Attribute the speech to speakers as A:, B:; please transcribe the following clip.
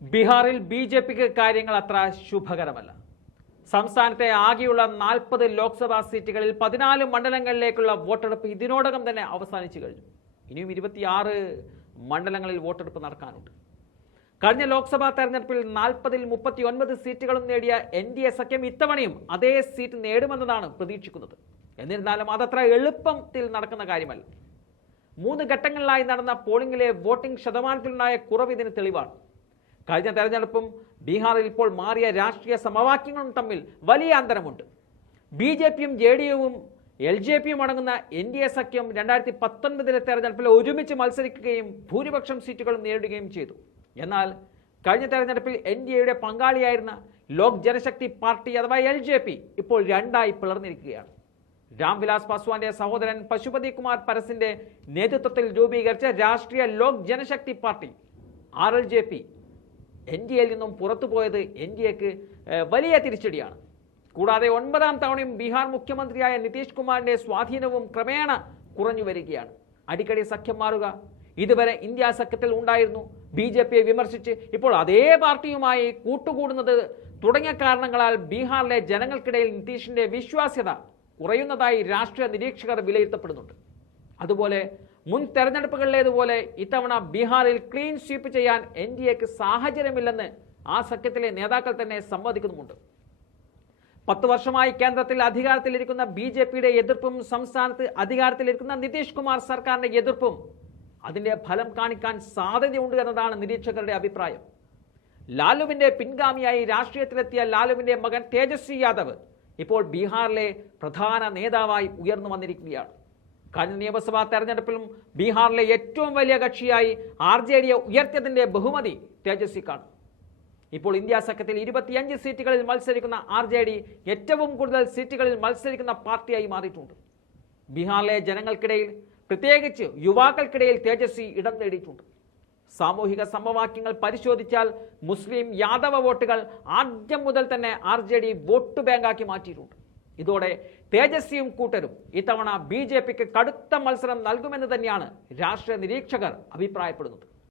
A: ബീഹാറിൽ B J പിക്ക് കാര്യങ്ങൾ അത്ര ശുഭകരമല്ല. സംസ്ഥാനത്തെ ആകെയുള്ള നാൽപ്പത് ലോക്സഭാ സീറ്റുകളിൽ പതിനാല് മണ്ഡലങ്ങളിലേക്കുള്ള വോട്ടെടുപ്പ് ഇതിനോടകം തന്നെ അവസാനിച്ചു കഴിഞ്ഞു. ഇനിയും ഇരുപത്തിയാറ് മണ്ഡലങ്ങളിൽ വോട്ടെടുപ്പ് നടക്കാനുണ്ട്. കഴിഞ്ഞ ലോക്സഭാ തെരഞ്ഞെടുപ്പിൽ നാൽപ്പതിൽ മുപ്പത്തി ഒൻപത് സീറ്റുകളും നേടിയ എൻ ഡി എ സഖ്യം ഇത്തവണയും അതേ സീറ്റ് നേടുമെന്നതാണ് പ്രതീക്ഷിക്കുന്നത്. എന്നിരുന്നാലും അതത്ര എളുപ്പത്തിൽ നടക്കുന്ന കാര്യമല്ല. മൂന്ന് ഘട്ടങ്ങളിലായി നടന്ന പോളിംഗിലെ വോട്ടിംഗ് ശതമാനത്തിലുണ്ടായ കുറവ് ഇതിന് തെളിവാണ്. കഴിഞ്ഞ തെരഞ്ഞെടുപ്പും ബീഹാറിൽ ഇപ്പോൾ മാറിയ രാഷ്ട്രീയ സമവാക്യങ്ങളും തമ്മിൽ വലിയ അന്തരമുണ്ട്. ബി ജെ പിയും ജെ ഡി യുവും എൽ ജെ പിയും അടങ്ങുന്ന എൻ ഡി എ സഖ്യം രണ്ടായിരത്തി പത്തൊൻപതിലെ തെരഞ്ഞെടുപ്പിൽ ഒരുമിച്ച് മത്സരിക്കുകയും ഭൂരിപക്ഷം സീറ്റുകളും നേടുകയും ചെയ്തു. എന്നാൽ കഴിഞ്ഞ തെരഞ്ഞെടുപ്പിൽ എൻ ഡി എയുടെ പങ്കാളിയായിരുന്ന ലോക് ജനശക്തി പാർട്ടി അഥവാ എൽ ജെ പി ഇപ്പോൾ രണ്ടായി പിളർന്നിരിക്കുകയാണ്. രാംവിലാസ് പാസ്വാന്റെ സഹോദരൻ പശുപതി കുമാർ പരസിന്റെ നേതൃത്വത്തിൽ രൂപീകരിച്ച Rashtriya Lok Janshakti party R L J P N D എയിൽ നിന്നും പുറത്തുപോയത് എൻ ഡി എക്ക് വലിയ തിരിച്ചടിയാണ്. കൂടാതെ ഒൻപതാം തവണയും ബീഹാർ മുഖ്യമന്ത്രിയായ നിതീഷ് കുമാറിന്റെ സ്വാധീനവും ക്രമേണ കുറഞ്ഞു വരികയാണ്. അടിക്കടി സഖ്യം മാറുക. ഇതുവരെ ഇന്ത്യ സഖ്യത്തിൽ ഉണ്ടായിരുന്നു. ബി ജെ പിയെ വിമർശിച്ച് ഇപ്പോൾ അതേ പാർട്ടിയുമായി കൂട്ടുകൂടുന്നത് തുടങ്ങിയ കാരണങ്ങളാൽ ബീഹാറിലെ ജനങ്ങൾക്കിടയിൽ നിതീഷിന്റെ വിശ്വാസ്യത കുറയുന്നതായി രാഷ്ട്രീയ നിരീക്ഷകർ വിലയിരുത്തപ്പെടുന്നുണ്ട്. അതുപോലെ മുൻ തെരഞ്ഞെടുപ്പുകളിലേതുപോലെ ഇത്തവണ ബീഹാറിൽ ക്ലീൻ സ്വീപ്പ് ചെയ്യാൻ എൻ ഡി എക്ക് സാഹചര്യമില്ലെന്ന് ആ സഖ്യത്തിലെ നേതാക്കൾ തന്നെ സമ്മതിക്കുന്നുമുണ്ട്. പത്ത് വർഷമായി കേന്ദ്രത്തിൽ അധികാരത്തിലിരിക്കുന്ന ബി ജെ പിയുടെ എതിർപ്പും സംസ്ഥാനത്ത് അധികാരത്തിലിരിക്കുന്ന നിതീഷ് കുമാർ സർക്കാരിന്റെ എതിർപ്പും അതിന്റെ ഫലം കാണിക്കാൻ സാധ്യതയുണ്ട് എന്നതാണ് നിരീക്ഷകരുടെ അഭിപ്രായം. ലാലുവിന്റെ പിൻഗാമിയായി രാഷ്ട്രീയത്തിലെത്തിയ ലാലുവിന്റെ മകൻ തേജസ്വി യാദവ് ഇപ്പോൾ ബീഹാറിലെ പ്രധാന നേതാവായി ഉയർന്നു വന്നിരിക്കുകയാണ്. കഴിഞ്ഞ നിയമസഭാ തെരഞ്ഞെടുപ്പിലും ബീഹാറിലെ ഏറ്റവും വലിയ കക്ഷിയായി ആർ ജെ ഡിയെ ഉയർത്തിയതിന്റെ ബഹുമതി തേജസ്വിക്കാണ് ഇപ്പോൾ ഇന്ത്യ സഖ്യത്തിൽ ഇരുപത്തിയഞ്ച് സീറ്റുകളിൽ മത്സരിക്കുന്ന ആർ ജെ ഡി ഏറ്റവും കൂടുതൽ സീറ്റുകളിൽ മത്സരിക്കുന്ന പാർട്ടിയായി മാറിയിട്ടുണ്ട്. ബീഹാറിലെ ജനങ്ങൾക്കിടയിൽ പ്രത്യേകിച്ച് യുവാക്കൾക്കിടയിൽ തേജസ്വി ഇടം നേടിയിട്ടുണ്ട്. സാമൂഹിക സമവാക്യങ്ങൾ പരിശോധിച്ചാൽ മുസ്ലിം യാദവ വോട്ടുകൾ ആദ്യം മുതൽ തന്നെ ആർ ജെ ഡി വോട്ട് ബാങ്കാക്കി മാറ്റിയിട്ടുണ്ട്. ഇതോടെ തേജസ്വിയും കൂട്ടരും ഇത്തവണ ബി കടുത്ത മത്സരം നൽകുമെന്ന് തന്നെയാണ് രാഷ്ട്രീയ നിരീക്ഷകർ അഭിപ്രായപ്പെടുന്നത്.